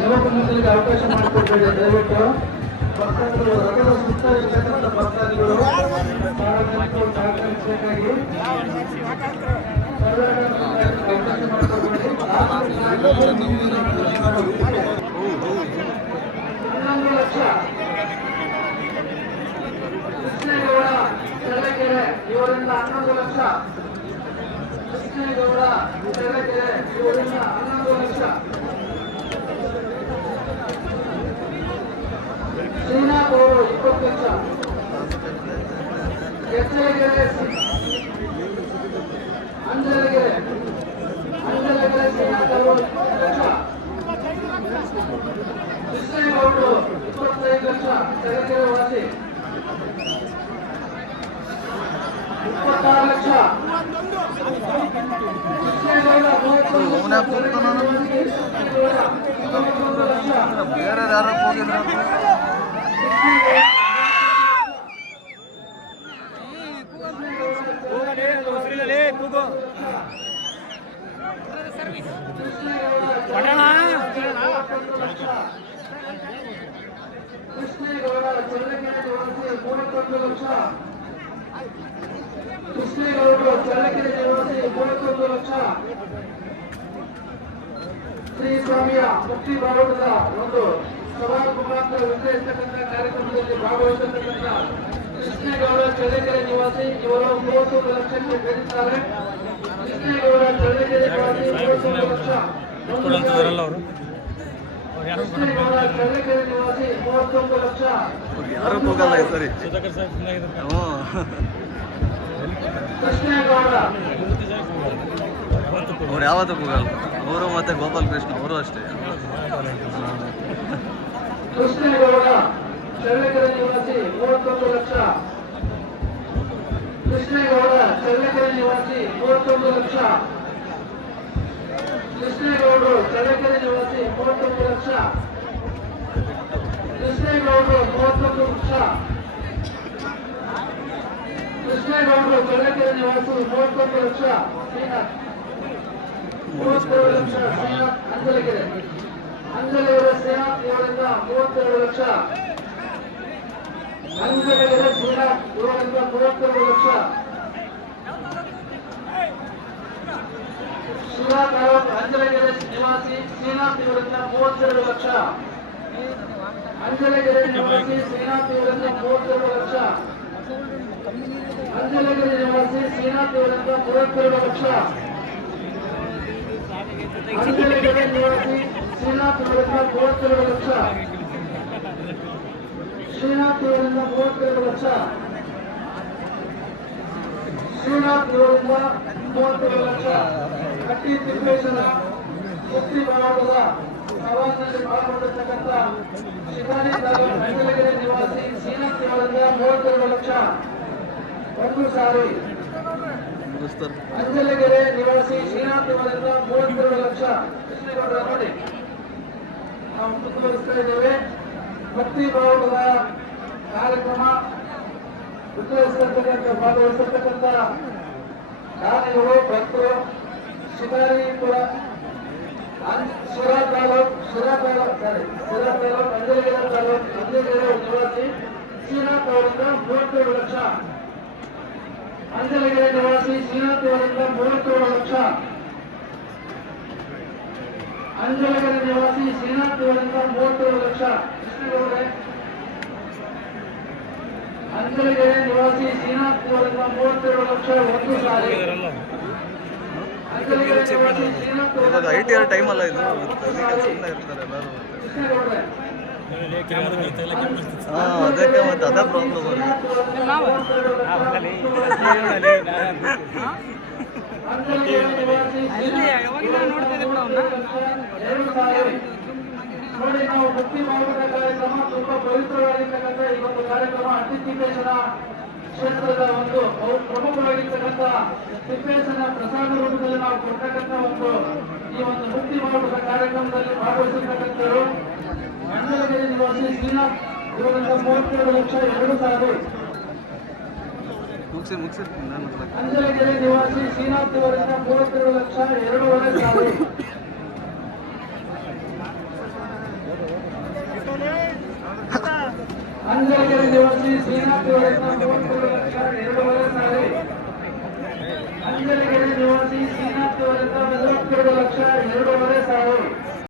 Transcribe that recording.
ಯುವಕರಿಗೆ ಅವಕಾಶ ಮಾಡಿಕೊಡ್ಬೇಡಿ ದಯವಿಟ್ಟು. ಭಕ್ತಾದಿಗಳು ರಥದ ಸುತ್ತ ಇರ್ತಕ್ಕಂಥ ಭಕ್ತಾದಿಗಳು ಸಹಕರಿಸಬೇಕಾಗಿ ಅವಕಾಶ ಮಾಡಿಕೊಡ್ಬೇಡಿ. 11 ಲಕ್ಷ ಕೃಷ್ಣೇಗೌಡ ಚಳ್ಳಕೆರೆ ಇವರಿಂದ 11 ಲಕ್ಷ. ಕೃಷ್ಣೇಗೌಡ ಚಳ್ಳಕೆರೆ ಇವರಿಂದ 11 ಲಕ್ಷ. ಶ್ರೀನಾಥ್ ಅವರು 20 ಲಕ್ಷ. ಕೆಚ್ಚಲಗೆರೆ ಅಂಜಲಗೆರೆ ಶ್ರೀನಾಥ್ ಅವರು 20 ಲಕ್ಷ. ಕೃಷ್ಣೇಗೌಡರು 25 ಲಕ್ಷ. ಚಳ್ಳಕೆರೆ ವಾಸಿ 26 ಲಕ್ಷ. ಕೃಷ್ಣೇಗೌಡ 31 ಲಕ್ಷ. ಬೇರೆ ಯಾರು ಹೋಗಿದ್ರು ಕೃಷ್ಣೇಗೌಡ ಚಳ್ಳಕೆರೆ ನಿವಾಸಿ 31 ಲಕ್ಷ. ಕೃಷ್ಣೇಗೌಡರು ಚಳ್ಳಕೆರೆ ನಿವಾಸಿ 31 ಲಕ್ಷ. ಶ್ರೀ ಸ್ವಾಮಿಯ ಮುಕ್ತಿ ಬಾವುಟದ ಒಂದು ಸವಾಲು ಮುಖಾಂತರ ವಿತರಿಸತಕ್ಕಂಥ ಕಾರ್ಯಕ್ರಮದಲ್ಲಿ ಭಾಗವಹಿಸತಕ್ಕಂಥ ಕೃಷ್ಣೇಗೌಡ ಚಳ್ಳಕೆರೆ ನಿವಾಸಿ ಇವರು 31 ಲಕ್ಷಕ್ಕೆ ಬೆಳೆದಿದ್ದಾರೆ. ಕೃಷ್ಣೇಗೌಡ ಚಳ್ಳಕೆರೆ ನಿವಾಸಿ 31 ಲಕ್ಷ. ಕೃಷ್ಣೇಗೌಡ ಚಳ್ಳಕೆರೆ ನಿವಾಸಿ 31 ಲಕ್ಷ. ಯಾರು ಹೋಗಲ್ಲ ಸರಿ. ಕೃಷ್ಣೇಗೌಡ ಅವ್ರು ಯಾವತ್ತೂ ಹೋಗಲ್ಲ. ಅವರು ಮತ್ತೆ ಗೋಪಾಲ್ ಕೃಷ್ಣ ಅವರು ಅಷ್ಟೇ. ಕೃಷ್ಣೇಗೌಡ ಚಳ್ಳಕೆರೆ ನಿವಾಸಿ 31 ಲಕ್ಷ. ಕೃಷ್ಣೇಗೌಡ ಚಳ್ಳಕೆರೆ ನಿವಾಸಿ 31 ಲಕ್ಷ. ಕೃಷ್ಣೇಗೌಡರು ಚಳ್ಳಕೆರೆ ನಿವಾಸಿ 31 ಲಕ್ಷ. ಕೃಷ್ಣೇಗೌಡರು 31 ಲಕ್ಷ. ಕೃಷ್ಣೇಗೌಡರು ಚಳ್ಳಕೆರೆ ನಿವಾಸಿ 31 ಲಕ್ಷ. ಶ್ರೀನಾಥ್ 32 ಲಕ್ಷ. ಶ್ರೀನಾಥ್ ಅಂಜಲಗೆರೆ ಶ್ರೀನಾಥ್ ಇವರಿಂದ 32 ಲಕ್ಷ. ಅಂಜಲಗೆರೆ ಶ್ರೀನಾಥ್ ಇವರಿಂದ 32 ಲಕ್ಷ. ಶ್ರೀನಾಥ್ ತಾಲೂಕು ಅಂಜಲಗೆರೆ ನಿವಾಸಿ ಶ್ರೀನಾಥ್ ಇವರಿಂದ 32 ಲಕ್ಷ. ಅಂಜಲಗೆರೆ ನಿವಾಸಿ ಶ್ರೀನಾಥ್ ಇವರಿಂದ 32 ಲಕ್ಷ. ಅಂಜಲಗೆರೆ ನಿವಾಸಿ ಶ್ರೀನಾಥ್ ಇವರಿಂದ 32 ಲಕ್ಷ. ಅಂಜಲಗೆರೆ ನಿವಾಸಿ ಶ್ರೀನಾಥ್ ಇವರಿಂದ 32 ಲಕ್ಷ. ಶ್ರೀನಾಥ್ ಇವರಿಂದ 32 ಲಕ್ಷ. ಶ್ರೀನಾಥ್ ಇವರಿಂದ 32 ಲಕ್ಷ. ಕಟ್ಟಿ ತಿಪ್ಪೇಶನ ಮುಕ್ತಿ ಬಾವುಟದ ಸವಾಲಿನಲ್ಲಿ ಪಾಲ್ಗೊಂಡಿರ್ತಕ್ಕಂಥ ಶಿಕಾರಿ ತಾಲೂಕು ಅಂಜಲಗೆರೆ ನಿವಾಸಿ ಶ್ರೀನಾಥ್ ಇವರಿಂದ 32 ಲಕ್ಷ. ಒಂದು ಸಾರಿ ಅಂಜಲಗೆರೆ ನಿವಾಸಿ ಶ್ರೀನಾಥ್ ಇವರಿಂದ 32 ಲಕ್ಷ. ಕೃಷ್ಣೇಗೌಡ ನೋಡಿ ನಾವು ಮುಂದುವರಿಸ್ತಾ ಇದ್ದೇವೆ. ಭಕ್ತಿ ಬಾವುಟದ ಕಾರ್ಯಕ್ರಮ ಭಾಗವಹಿಸತಕ್ಕಂಥ ದಾನಿಗಳು ಭಕ್ತರು ಶಿಕಾರಿಪುರ ಶಿರಾ ತಾಲೂಕು ಅಂಜಲಗೆರೆ ತಾಲೂಕು ಅಂಜಲಗೆರೆ ನಿವಾಸಿ ಶ್ರೀನಾಥ್ ಅವರಿಂದ 32 ಲಕ್ಷ. ಅಂಜಲಗೆರೆ ನಿವಾಸಿ ಶ್ರೀನಾಥ್ ಅವರಿಂದ 32 ಲಕ್ಷ. ಅಂಜಲಗೆರೆ ನಿವಾಸಿ ಶ್ರೀನಾಥ್ ಅವರಿಂದ 32 ಲಕ್ಷ. ಕೃಷ್ಣೇಗೌಡ್ರೆ ಅಂಜಲಗೆರೆ ನಿವಾಸಿ ಶ್ರೀನಾಥ್ ಅವರಿಂದ 32 ಲಕ್ಷ. ಒಂದು ಸಾರಿ ಅಂಜಲಗೆರೆ ನಿವಾಸಿ ಶ್ರೀನಾಥ್ ಇವಾಗ ITR ಟೈಮ್ ಅಲ್ಲ ಇದು. ಸುಮ್ಮನೆ ಇರ್ತಾರೆ ಎಲ್ಲರೂ. ಕೃಷ್ಣೇಗೌಡ್ರೆ ಅದಕ್ಕೆ ಮತ್ತೆ ಅದೇ ಪ್ರಾಬ್ಲಮ್. ನೋಡಿ ನಾವು ಭಕ್ತಿ ಬಾವುಟದ ಕಾರ್ಯಕ್ರಮ ತುಂಬಾ ಪವಿತ್ರವಾಗಿರ್ತಕ್ಕಂಥ ಈ ಒಂದು ಕಾರ್ಯಕ್ರಮ ಅತಿ ತಿಪ್ಪೇಶನ ಕ್ಷೇತ್ರದ ಒಂದು ಪ್ರಮುಖವಾಗಿರ್ತಕ್ಕಂಥ ತಿಪ್ಪೇಶನ ಪ್ರಸಾದ ರೂಪದಲ್ಲಿ ನಾವು ಕೊಡ್ತಕ್ಕಂಥ ಒಂದು ಈ ಒಂದು ಭಕ್ತಿ ಬಾವುಟದ ಕಾರ್ಯಕ್ರಮದಲ್ಲಿ ಭಾಗವಹಿಸಿರ್ತಕ್ಕಂಥವರು ಅಂಜಲಗೆರೆ ನಿವಾಸಿ ಶ್ರೀನಾಥ್ ಇವರಿಂದ 32 ಲಕ್ಷ. 2 ಸಾರಿ ಮುಗಿಸಿ ನಾನು ಅಂಜಲಗೆರೆ ನಿವಾಸಿ ಶ್ರೀನಾಥ್ ಇವರಿಂದ 32,02,500. ಅಂಜಲಗೆರೆ ನಿವಾಸಿ ಶ್ರೀನಾಥ್ ಇವರಿಂದ 32,02,500.